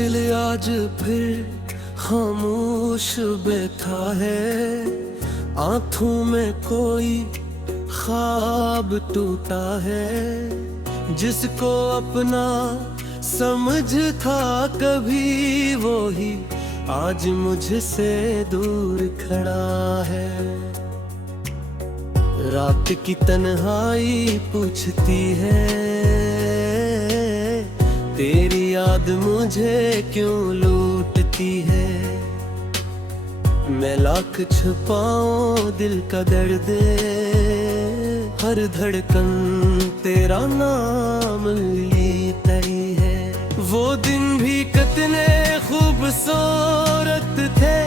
दिल आज फिर खामोश बैठा है, आंखों में कोई ख्वाब टूटा है। जिसको अपना समझ था कभी वो ही आज मुझसे दूर खड़ा है। रात की तन्हाई पूछती है, तेरी याद मुझे क्यों लूटती है। मैं लाख छुपाऊं दिल का दर्द, हर धड़कन तेरा नाम लेता ही है। वो दिन भी कितने खूबसूरत थे,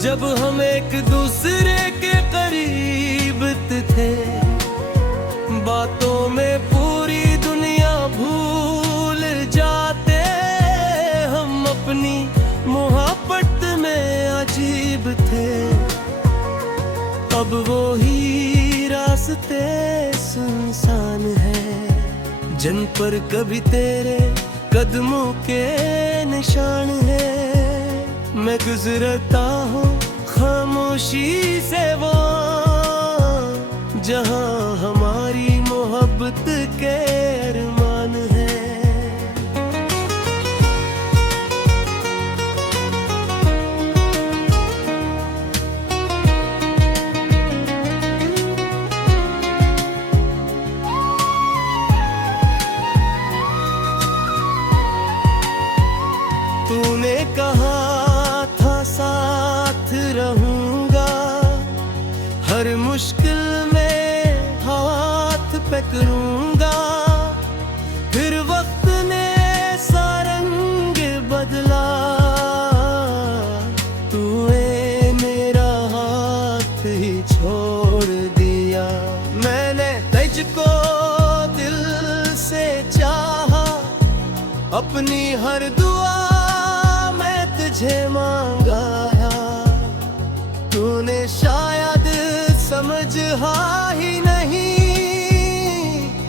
जब हम एक दूसरे के करीब थे। बातों में पूरी दुनिया भूल जाते, हम अपनी मोहब्बत में अजीब थे। अब वो ही रास्ते सुनसान है, जिन पर कभी तेरे कदमों के निशान है। मैं गुजरता हूँ खामोशी से वो, जहाँ हमारी मोहब्बत के अरमान है। तूने कहा था साथ रहूंगा, हर मुश्किल में हाथ पकड़ूंगा। फिर वक्त ने सा रंग बदला, तूने मेरा हाथ ही छोड़ दिया। मैंने तुझको दिल से चाहा, अपनी हर दुआ मैं तुझे मांगा। तूने शायद समझ ही नहीं,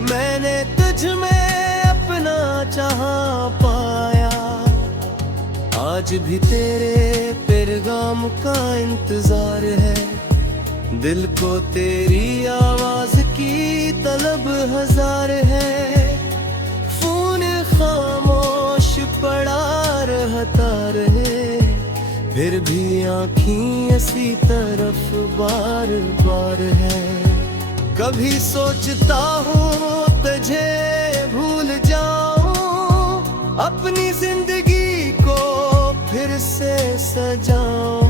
मैंने तुझ में अपना चाहा पाया। आज भी तेरे पैगाम का इंतजार है, दिल को तेरी आवाज की तलब हजार है। फोन खामोश पड़ा रहता रहे, फिर भी आँखें इसी तरफ बार बार है। कभी सोचता हूँ तुझे भूल जाऊं, अपनी जिंदगी को फिर से सजाऊं।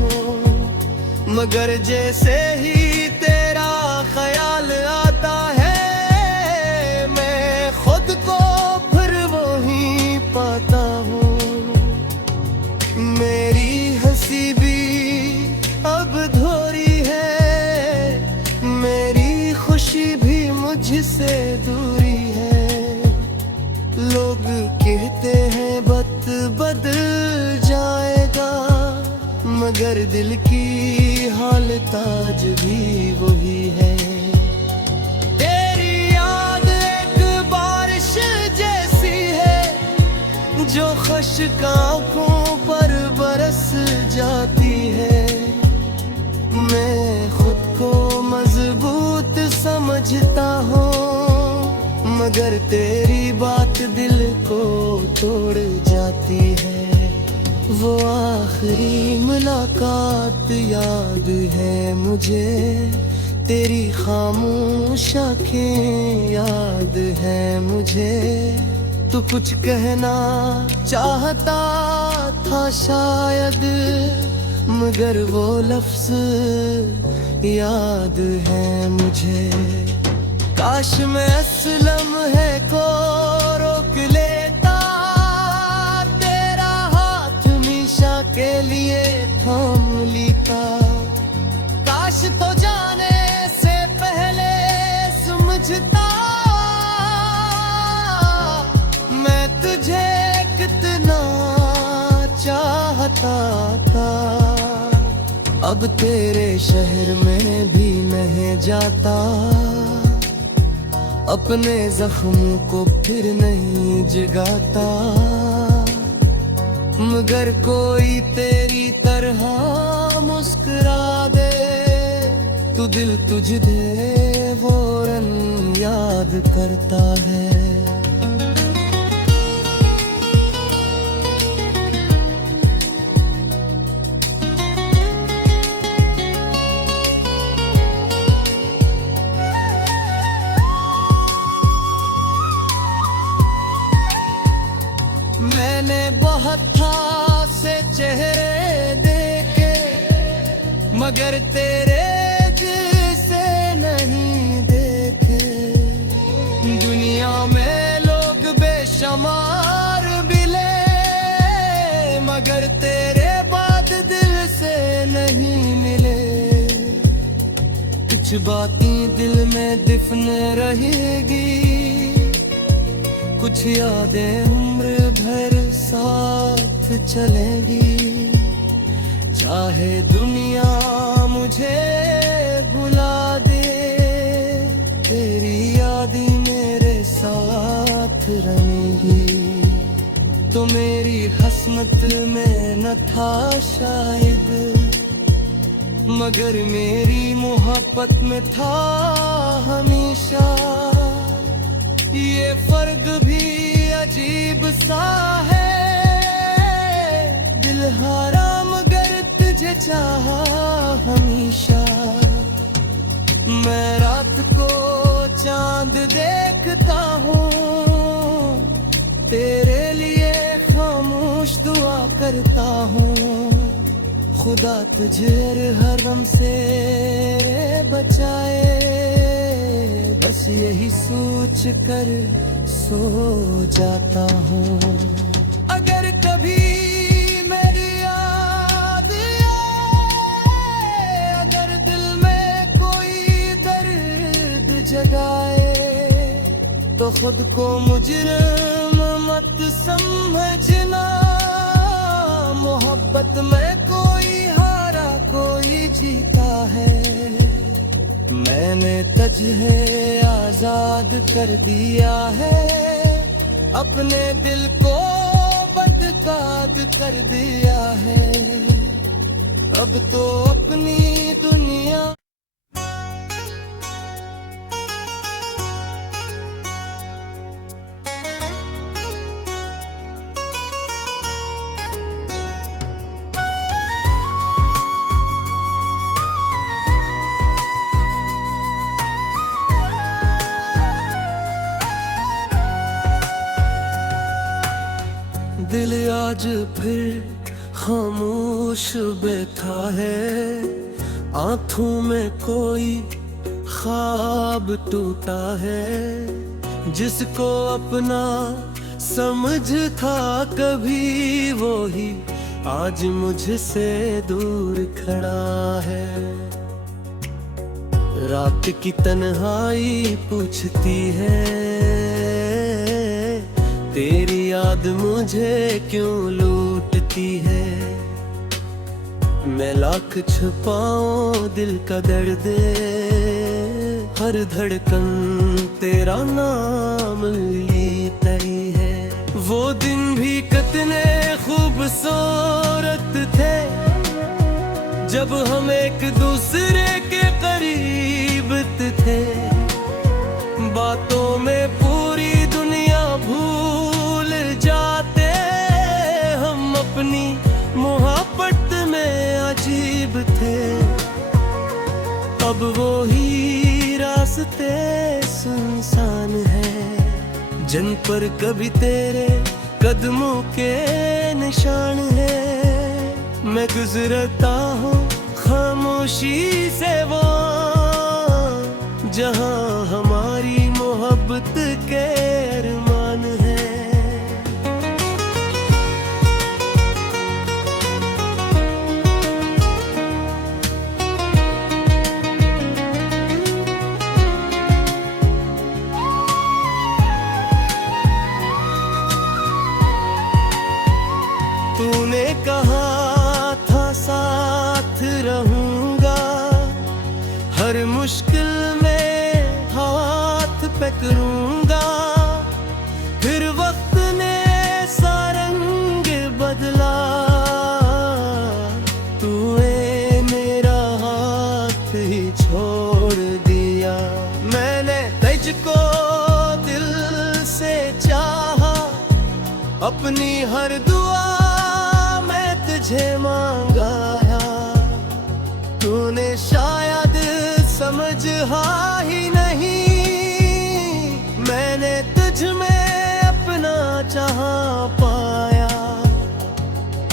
मगर जैसे ही तेरा ख्याल आता है, मैं खुद को फिर वही पाता हूँ। मेरी हंसी भी अब धोरी है, मेरी खुशी भी मुझसे दूरी है। लोग कहते हैं वक्त बदल जाएगा, मगर दिल की हालत आज भी वही है। तेरी याद एक बारिश जैसी है, जो खुश्क आँखों पर बरस जाती है। मैं खुद को मजबूत समझता हूँ, मगर तेरी बात दिल को तोड़ जाती है। वो आखिरी मुलाकात याद है मुझे, तेरी खामोश आँखें याद है मुझे। तू कुछ कहना चाहता था शायद, मगर वो लफ्ज याद है मुझे। काश मैं असलम है को रोक लेता, तेरा हाथ हमेशा के लिए थाम लेता। काश तो जाने से पहले समझता, मैं तुझे कितना चाहता था। अब तेरे शहर में भी नहीं जाता, अपने जख्म को फिर नहीं जगाता। मगर कोई तेरी तरह मुस्कुरा दे, तू दिल तुझ दे वो रंग याद करता है। मैंने बहुत था से चेहरे देखे, मगर तेरे जैसे नहीं देखे। दुनिया में लोग बेशुमार मिले, मगर तेरे बाद दिल से नहीं मिले। कुछ बातें दिल में दफन रहेगी, कुछ यादें उम्र भर साथ चलेगी। चाहे दुनिया मुझे भुला दे, तेरी यादें मेरे साथ रहेंगी। तो मेरी किस्मत में न था शायद, मगर मेरी मोहब्बत में था हमेशा। ये फर्क भी अजीब सा है, दिल हारा मगर तुझे चाहा हमेशा। मैं रात को चांद देखता हूँ, तेरे लिए खामोश दुआ करता हूँ। खुदा तुझे हर गम से बचाए, बस यही सोच कर सो जाता हूँ। अगर कभी मेरी याद आए, अगर दिल में कोई दर्द जगाए, तो खुद को मुजरिम मत समझना। मोहब्बत में कोई हारा कोई जीता है। मैंने तुझे आजाद कर दिया है, अपने दिल को बर्बाद कर दिया है। अब तो अपनी दुनिया दिल आज फिर खामोश बैठा है। आंखों में कोई ख्वाब टूटा है, जिसको अपना समझ था कभी वो ही आज मुझसे दूर खड़ा है। रात की तन्हाई पूछती है, तेरी याद मुझे क्यों लूटती है। मैं लाख छुपाऊं दिल का दर्द, हर धड़कन तेरा नाम लेता ही है। वो दिन भी कितने खूबसूरत थे, जब हम एक दूसरे के करीब थे। बातों में पूरी दुनिया भूल जाते, हम अपनी मोहब्बत में अजीब थे। अब वो ही रास्ते सुनसान है, जिन पर कभी तेरे कदमों के निशान है। मैं गुजरता हूँ खामोशी से वो, जहाँ हमारी मोहब्बत के अरमान है। तूने कहा था साथ रहूंगा, हर मुश्किल में हाथ पकड़ूंगा। फिर वक्त ने सा रंग बदला, छोड़ दिया। मैंने तुझको दिल से चाहा, अपनी हर दुआ मैं तुझे मांगाया। तूने शायद समझा ही नहीं, मैंने तुझ में अपना चाहा पाया।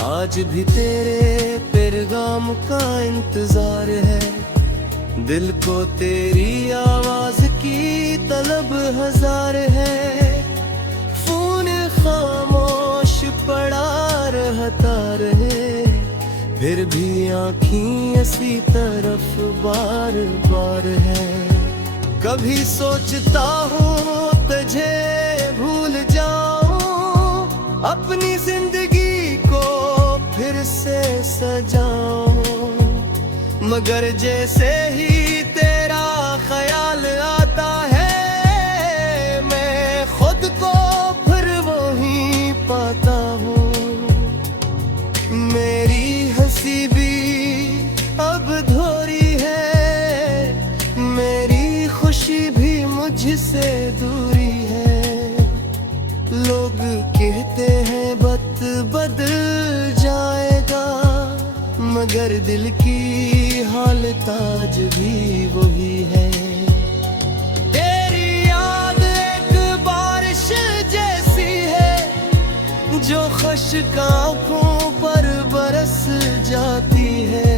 आज भी तेरे पैगाम का इंतजार है, दिल को तेरी आवाज की तलब हजार है। फोन खामोश पड़ा रहता रहे, फिर भी आँखें इसी तरफ बार बार है। कभी सोचता हूँ तुझे भूल जाऊं, अपनी जिंदगी को फिर से सजाऊं, मगर जैसे ही तेरा ख्याल आता है, मैं खुद को फिर वही पाता हूँ। मेरी हंसी भी अब धोरी है, मेरी खुशी भी मुझसे दूरी है। लोग कहते हैं वक्त बदल जाएगा, मगर दिल की हालत आज भी वही है। तेरी याद एक बारिश जैसी है, जो खुश्क आँखों पर बरस जाती है।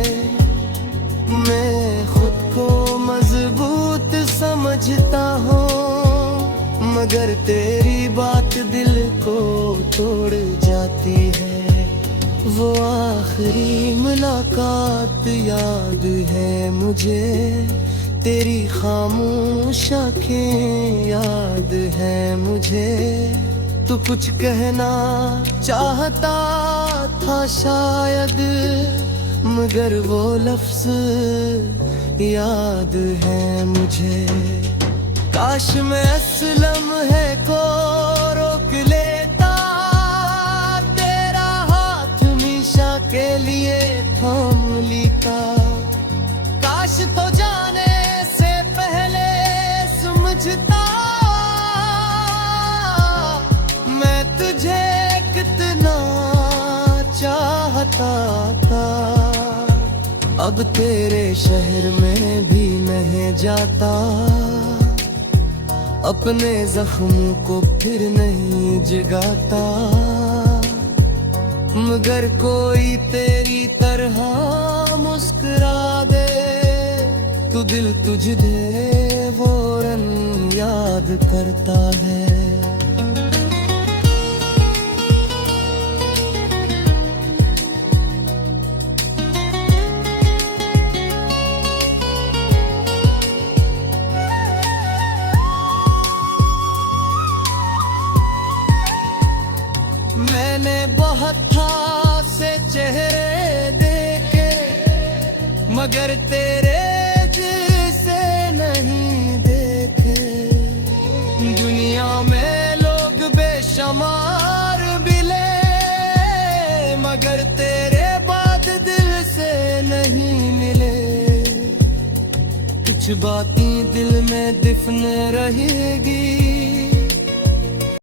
मैं खुद को मजबूत समझता हूँ, मगर तेरी बात दिल को तोड़ जाती है। वो आखिरी मुलाकात याद है मुझे, तेरी खामोश आँखें याद है मुझे। तू कुछ कहना चाहता था शायद, मगर वो लफ्ज याद है मुझे। काश मैं असलम है को रोक लेता, तेरा हाथ हमेशा के लिए थाम लेता। काश तो जाने से पहले समझता मैं तुझे कितना चाहता था। अब तेरे शहर में भी नहीं जाता, अपने जख्मों को फिर नहीं जगाता, मगर कोई तेरी तरह मुस्कुरा दे तो दिल तुझ दे फौरन याद करता है। मैंने बहुत था से चेहरे देखे, मगर तेरे जैसे नहीं देखे। दुनिया में लोग बेशुमार मिले, मगर तेरे बाद दिल से नहीं मिले। कुछ बातें दिल में दफन रहेगी,